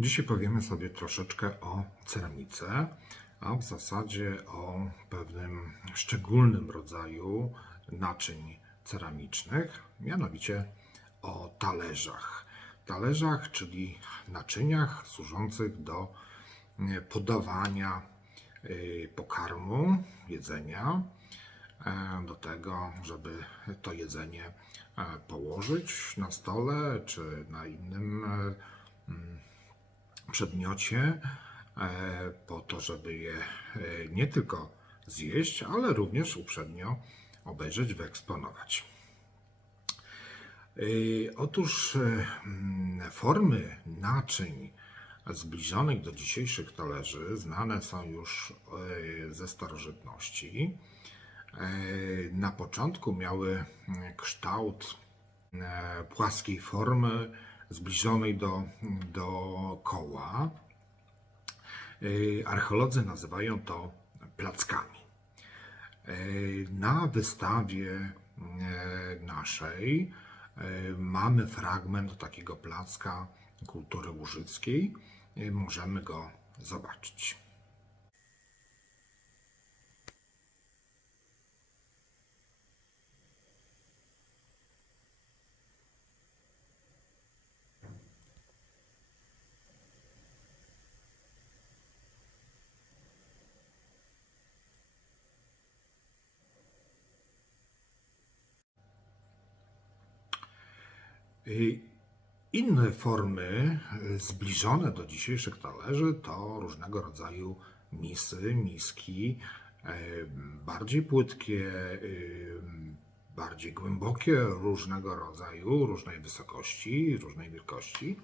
Dzisiaj powiemy sobie troszeczkę o ceramice, a w zasadzie o pewnym szczególnym rodzaju naczyń ceramicznych, mianowicie o talerzach. Talerzach, czyli naczyniach służących do e, podawania e, pokarmu, jedzenia, e, do tego, żeby to jedzenie e, położyć na stole czy na innym e, mm, przedmiocie, e, po to, żeby je e, nie tylko zjeść, ale również uprzednio obejrzeć, wyeksponować. E, Otóż mm, formy naczyń zbliżonych do dzisiejszych talerzy znane są już ze starożytności. Na początku miały mm, kształt płaskiej formy zbliżonej do, do koła. E, Archeolodzy nazywają to plackami. E, Na wystawie e, naszej mamy fragment takiego placka kultury łużyckiej. Możemy go zobaczyć. Inne formy y, zbliżone do dzisiejszych talerzy to różnego rodzaju misy, miski, e, bardziej płytkie, y, bardziej głębokie, różnego rodzaju, różnej wysokości, różnej wielkości.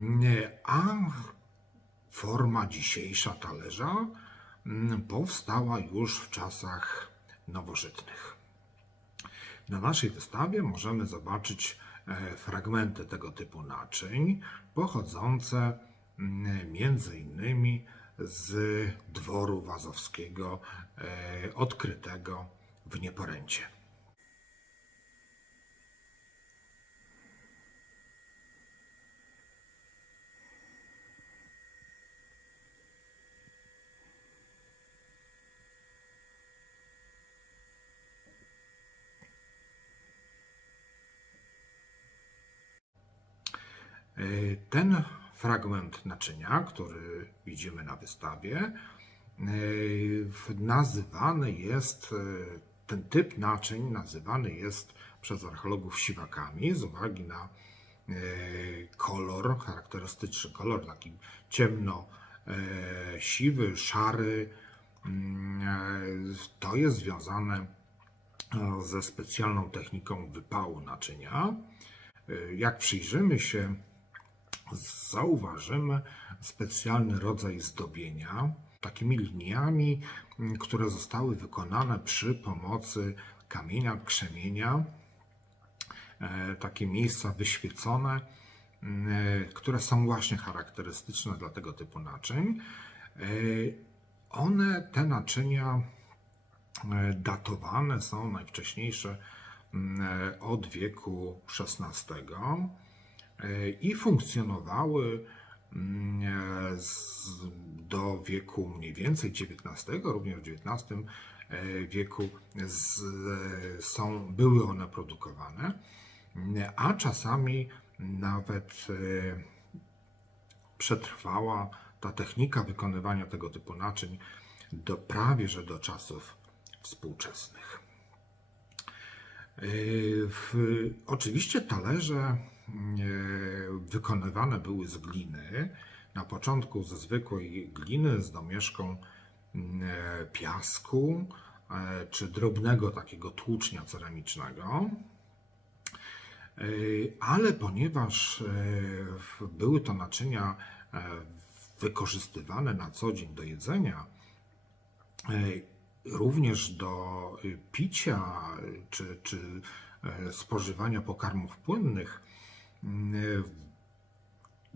Nie, A forma dzisiejsza talerza mm, powstała już w czasach nowożytnych. Na naszej wystawie możemy zobaczyć e, fragmenty tego typu naczyń, pochodzące mm, między innymi z dworu wazowskiego e, odkrytego w Nieporęcie. Ten fragment naczynia, który widzimy na wystawie, e, nazywany jest, e, ten typ naczyń nazywany jest przez archeologów siwakami z uwagi na e, kolor, charakterystyczny kolor, taki ciemno e, siwy, szary. Mm, e, To jest związane e, ze specjalną techniką wypału naczynia. E, Jak przyjrzymy się zauważymy specjalny rodzaj zdobienia takimi liniami, m, które zostały wykonane przy pomocy kamienia krzemienia. E, Takie miejsca wyświecone, m, e, które są właśnie charakterystyczne dla tego typu naczyń. E, One, te naczynia, e, datowane są najwcześniejsze m, e, od wieku XVI i funkcjonowały mm, e, do wieku mniej więcej XIX, również w XIX e, wieku z, e, są, były one produkowane, a czasami nawet e, przetrwała ta technika wykonywania tego typu naczyń do prawie że do czasów współczesnych. W, oczywiście talerze wykonywane były z gliny. Na początku ze zwykłej gliny z domieszką yy, piasku yy, czy drobnego takiego tłucznia ceramicznego. Yy, Ale ponieważ były to naczynia wykorzystywane na co dzień do jedzenia, również do picia czy, czy e, spożywania pokarmów płynnych, mm,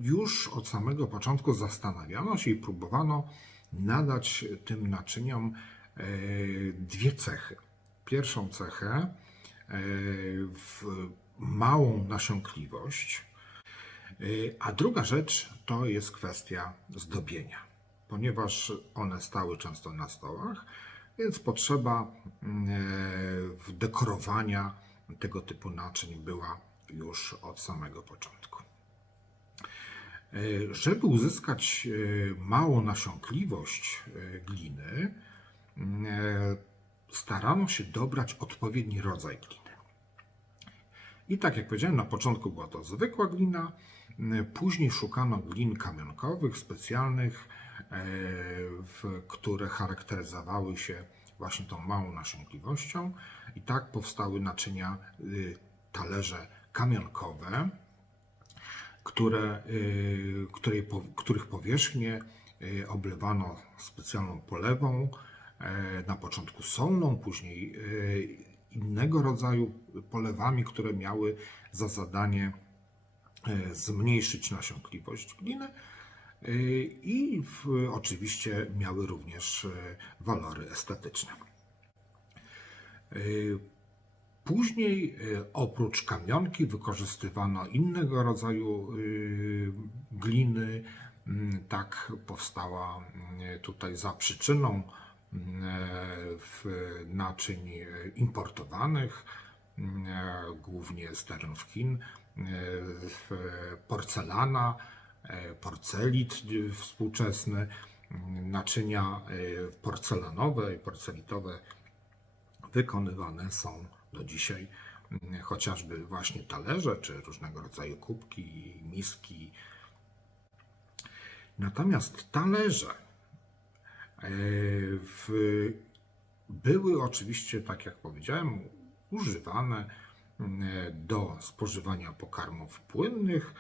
już od samego początku zastanawiano się i próbowano nadać tym naczyniom e, dwie cechy. Pierwszą cechę e, w małą nasiąkliwość, e, a druga rzecz to jest kwestia zdobienia. Ponieważ one stały często na stołach, więc potrzeba dekorowania tego typu naczyń była już od samego początku. E, żeby uzyskać e, małą nasiąkliwość e, gliny, starano się dobrać odpowiedni rodzaj gliny. I tak jak powiedziałem, na początku była to zwykła glina, później szukano glin kamionkowych, specjalnych, które charakteryzowały się właśnie tą małą nasiąkliwością i tak powstały naczynia, y, talerze kamionkowe, które, y, której, których powierzchnię y, oblewano specjalną polewą, e, na początku solną, później innego rodzaju polewami, które miały za zadanie zmniejszyć nasiąkliwość gliny i oczywiście miały również walory estetyczne. Później e, oprócz kamionki wykorzystywano innego rodzaju e, gliny. Mm, tak powstała mm, tutaj za przyczyną mm, naczyń importowanych, głównie z terenów Chin, porcelana, porcelit współczesny, naczynia porcelanowe i porcelitowe wykonywane są do dzisiaj mm, chociażby właśnie talerze, czy różnego rodzaju kubki, miski. Natomiast talerze e, w, były oczywiście, tak jak powiedziałem, używane mm, do spożywania pokarmów płynnych,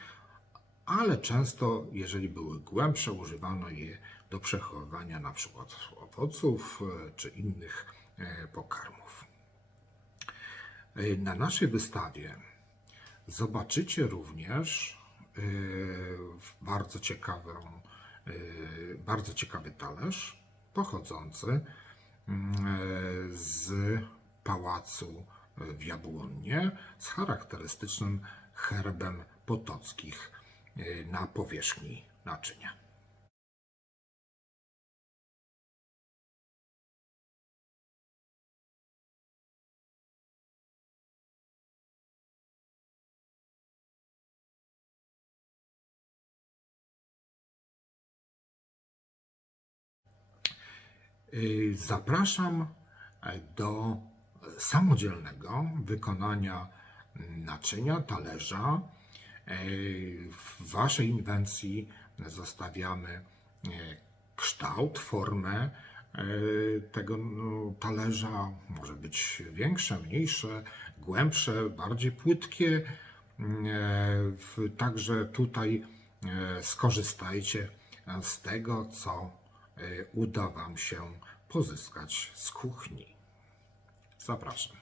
ale często, jeżeli były głębsze, używano je do przechowywania na przykład owoców e, czy innych e, pokarmów. E, na naszej wystawie zobaczycie również e, bardzo, ciekawą, e, bardzo ciekawy talerz pochodzący mm, z pałacu w Jabłonnie z charakterystycznym herbem potockich na powierzchni naczynia. Zapraszam e, do samodzielnego wykonania naczynia, talerza. E, w Waszej inwencji zostawiamy e, kształt, formę tego no, talerza. Może być większe, mniejsze, głębsze, bardziej płytkie. Także tutaj skorzystajcie z tego, co uda Wam się pozyskać z kuchni. Zapraszam.